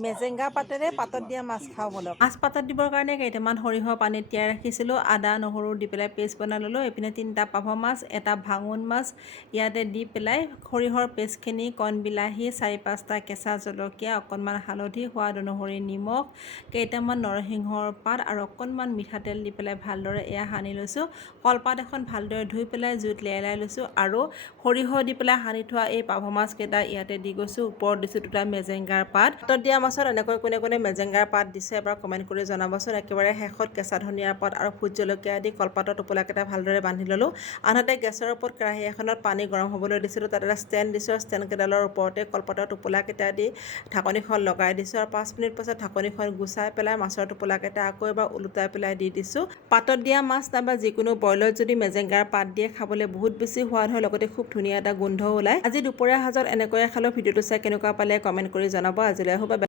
মেজেংগা পাতেৰে পাতত দিয়া মাছ খাওঁ বলক। মাছ পাতত দিবৰ কাৰণে কেইটামান সৰিয়হ পানীত তিয়াই ৰাখিছিলোঁ, আদা নহৰু দি পেলাই পেষ্ট বনাই ল'লোঁ। এইপিনে 3টা পাভ মাছ, এটা ভাঙোন মাছ ইয়াতে দি পেলাই সৰিয়হৰ পেষ্টখিনি, কণ বিলাহী, 4-5টা কেঁচা জলকীয়া, অকণমান হালধি, সোৱাদ অনুসৰি নিমখ, কেইটামান নৰসিংহৰ পাত আৰু অকণমান মিঠাতেল দি পেলাই ভালদৰে এয়া সানি লৈছোঁ। কলপাত এখন ভালদৰে ধুই পেলাই জুইত লেৰাই লৈছোঁ আৰু সৰিয়হ দি পেলাই সানি থোৱা এই পাভ মাছকেইটা ইয়াতে দি গৈছোঁ। ওপৰত দিছোঁ 2টা মেজেংগাৰ পাত। পাতত দিয়া মাছত এনেকৈ কোনে কোনে মেজেংগাৰ পাত দিছে এবাৰ কমেণ্ট কৰি জনাবচোন। একেবাৰে শেষত কেঁচা ধনিয়াৰ পাত আৰু ভোট জলকীয়া দি কলপাতৰ টোপোলাকেইটা ভালদৰে বান্ধি ল'লোঁ। আনহাতে গেছৰ ওপৰত কেৰাহী এখনত পানী গৰম হ'বলৈ দিছিলোঁ। তাত এটা ষ্টেণ্ড দিছোঁ। ষ্টেণ্ডকেইডালৰ ওপৰতে কলপাতৰ টোপোলাকেইটা দি ঢাকনিখন লগাই দিছোঁ আৰু 5 মিনিট পাছত ঢাকনিখন গুচাই পেলাই মাছৰ টোপোলাকেইটা আকৌ এবাৰ ওলোটাই পেলাই দি দিছোঁ। পাতত দিয়া মাছ নাইবা যিকোনো বইলত যদি মেজেংগাৰ পাত দিয়ে খাবলৈ বহুত বেছি সোৱাদ হয়, লগতে খুব ধুনীয়া এটা গোন্ধ ওলায়। আজি দুপৰীয়া সাজত এনেকৈয়ে খালোঁ। ভিডিঅ'টো চাই কেনেকুৱা পালে কমেণ্ট কৰি জনাব। আজিলৈ